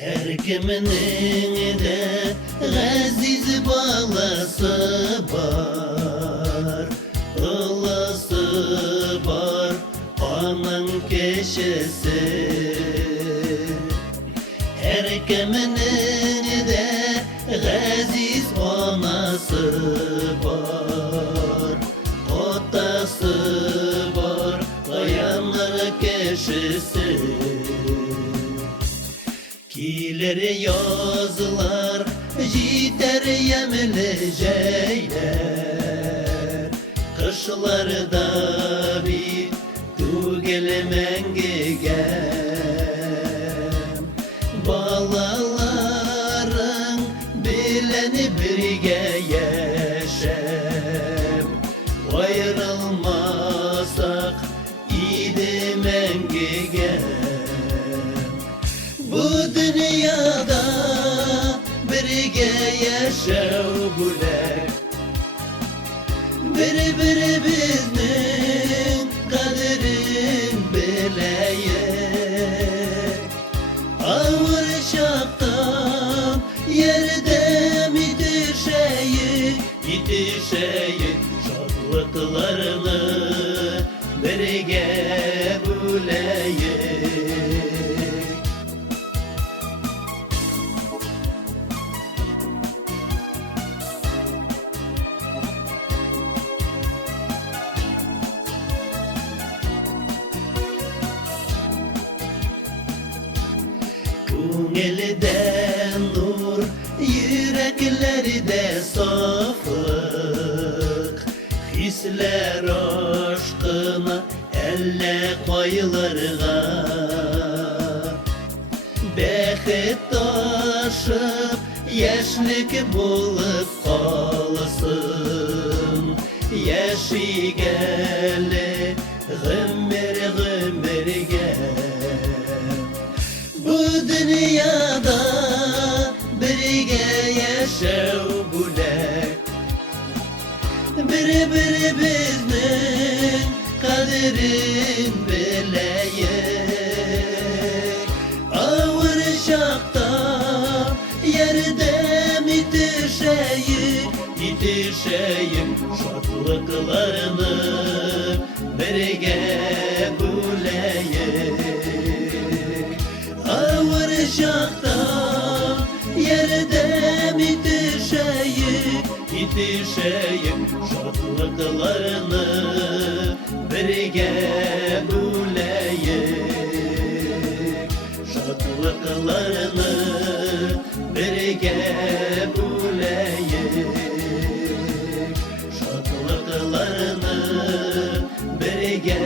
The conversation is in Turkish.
Her kiminin de aziz balası var, ılası var, onun keşesi. Her kiminin de aziz anası var, otası var, dayanır keşesi. Kileri yazılar, jiter yemli jeyler. Kışlarda bir tu gelmengigem. Balaların bileni birge yaşam. Ayrılmasak idi mengigem. Bu dünyada birge yaşav bulak, birbirimizin kaderin bileyek. Ağır şaktan yerde mi yetişeyik, şartlıklarını birge buleyek. Ko'ngilde nur, yüreklerde saflık, hisler aşkına elle koyularga. Bexit taşıp yaşlık bulup kalsın, yaşigeli gımır gımırge. Bu dünyada birge yaşav bulak, birbirimizin kaderin bileyek. Ağır şakta yerde mi yetişeyim, şartlıklarını birge buleyek. Ağır şakta yerde mi yetişeyim, şartlıklarını birge buleyek. Şartlıklarını birge buleyek. Şartlıklarını birge